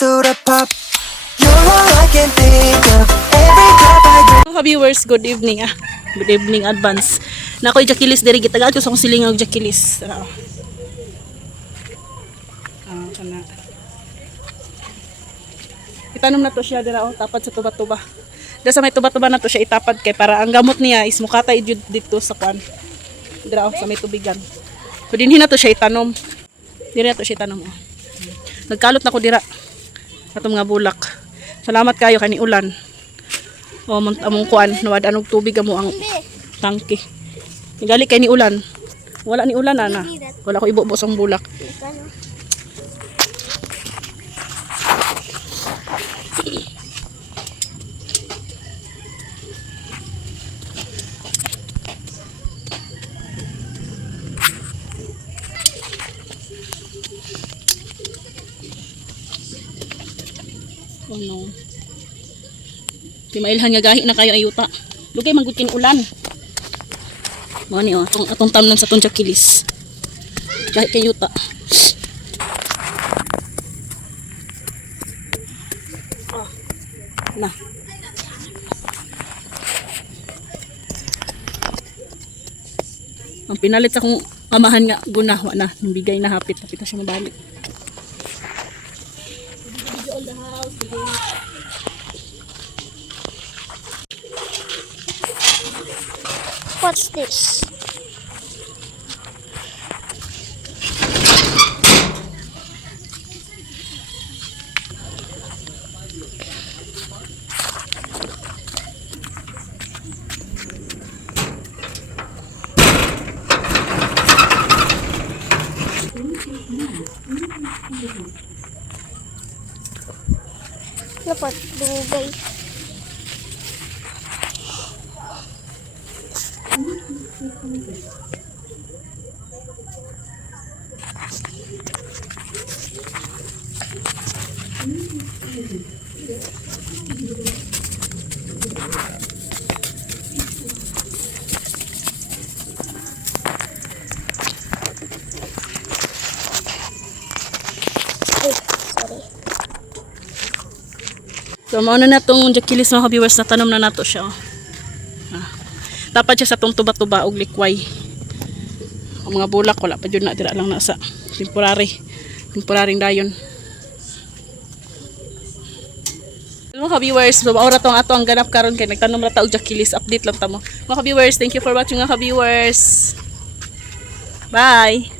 soda pop. You're all I can think of. Every cup I drink. Mga viewers, good evening Good evening advance. Na ako'y Jackilis diri gitagaan ko sa akong silingaw Jackilis. Kana. Itanom na to siya dira tapad sa tuba-tuba. Dira sa may tuba-tuba na to siya itapad kay para ang gamot niya is mukatay jud dito sa kwan. Dira sa may tubigan. So dinhi na to siya itanom. Dira to siya itanom. Nagkalot na ko dira. Atong nga bulak. Salamat kayo kani ulan. Among kuan nawad anog tubig amo ang tangke. Nigali kay ni ulan. Wala ni ulan ana. Wala ko ibubos ang bulak. Oh no. Di mailhan nga gahi na kayo ayuta. Lugay manggod kin ulan. Mo ni atong tamnan sa tong Jackilis. Gahi kay yuta. Na. Ang pinalit sa kong amahan nga gunawa na, bigay na hapit na siya mabalik. What's this? Dapat dugay. So, mauna na itong Jackilis mga viewers na tanom na nato siya. Dapat siya sa itong tuba-tuba o likway. Ang mga bulak, wala pa dyan na. Tira lang nasa temporary dayon. Mga viewers, so maura itong ato ang ganap karon kay nagtanom na taong Jackilis. Update lang tamo. Mga viewers, thank you for watching mga viewers. Bye!